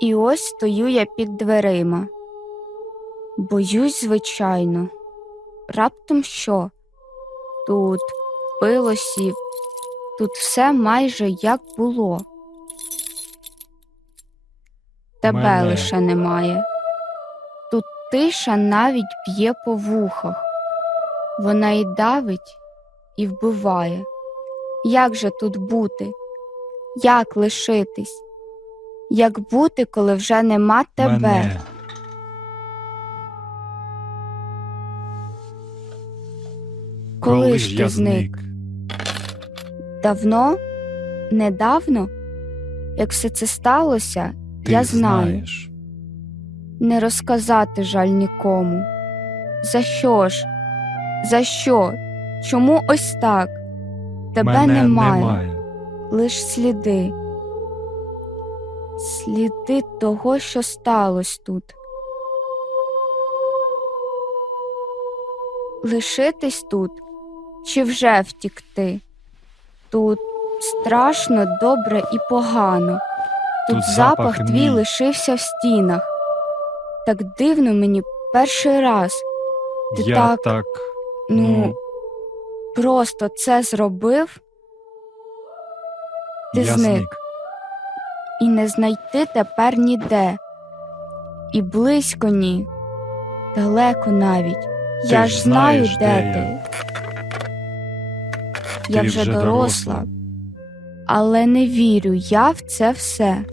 І ось стою я під дверима. Боюсь, звичайно. Раптом що? Тут пило сів, тут все майже як було. Тебе Мене. лише немає. Тут тиша навіть б'є по вухах. Вона і давить, і вбиває. Як же тут бути? Як лишитись? Як бути, коли вже нема тебе? Мене. Коли ж ти зник? Давно? Недавно? Як все це сталося, Ти я знаю. знаєш. Не розказати жаль нікому. За що ж? За що? Чому ось так? Тебе Мене немає, немає. лиш сліди. Сліди того, що сталося тут. Лишитись тут чи вже втікти? Тут страшно, добре і погано. Тут, Тут запах, твій мій. лишився в стінах. Так дивно мені перший раз. Ти Я так, так, ну, ну, просто це зробив ти я зник. зник. І не знайти тепер ніде. І близько ні, далеко навіть. Ти я ж знаю, знаєш, де ти. Ти Я вже доросла, але не вірю я в це все.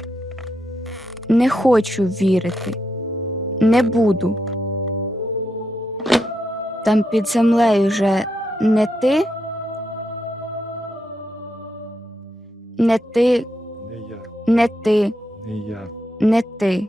Не хочу вірити, не буду. Там під землею вже не ти, не ти, Не ти, не я. не ти.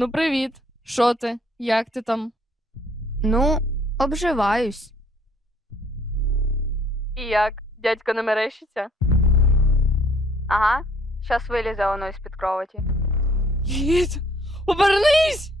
Ну, привіт. Що ти? Як ти там? Ну, обживаюсь. І як? Дядько не мерещиться? Ага, щас вилізе воно із-під кроваті. Кіт, обернись!